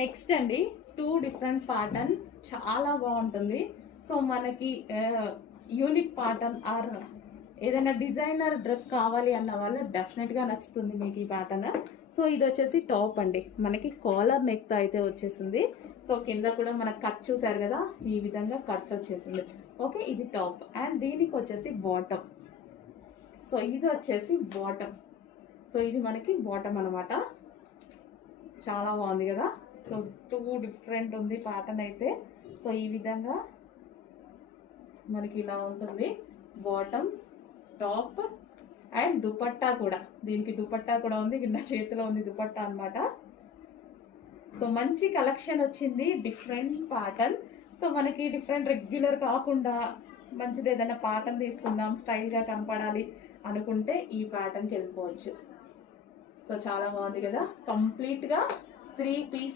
Next అండి 2 different pattern చాలా బాగుంటుంది. సో మనకి యూనిక్ ప్యాటర్న్ ఆర్ ఏదైనా డిజైనర్ డ్రెస్ కావాలి అన్న వాళ్ళు డెఫినెట్గా నచ్చుతుంది మీకు ఈ ప్యాటర్న్. సో ఇది వచ్చేసి టాప్ అండి, మనకి కాలర్ నెక్తో అయితే వచ్చేసింది. సో కింద కూడా మనకు కట్ చూసారు కదా, ఈ విధంగా కట్ వచ్చేసింది. ఓకే, ఇది టాప్ అండ్ దీనికి వచ్చేసి బాటమ్. సో ఇది వచ్చేసి బాటమ్. సో ఇది మనకి బాటమ్ అనమాట. చాలా బాగుంది కదా. సో 2 డిఫరెంట్ ఉంది ప్యాటర్న్ అయితే. సో ఈ విధంగా మనకి ఇలా ఉంటుంది బాటమ్, టాప్ అండ్ దుపట్టా కూడా. దీనికి దుపట్టా కూడా ఉంది, నా చేతిలో ఉంది దుపట్టా అనమాట. సో మంచి కలెక్షన్ వచ్చింది, డిఫరెంట్ ప్యాటర్న్. సో మనకి డిఫరెంట్ రెగ్యులర్ కాకుండా మంచిది ఏదైనా ప్యాటర్న్ తీసుకుందాం, స్టైల్గా కనపడాలి అనుకుంటే ఈ ప్యాటర్న్కి వెళ్ళిపోవచ్చు. సో చాలా బాగుంది కదా. కంప్లీట్గా 3 పీస్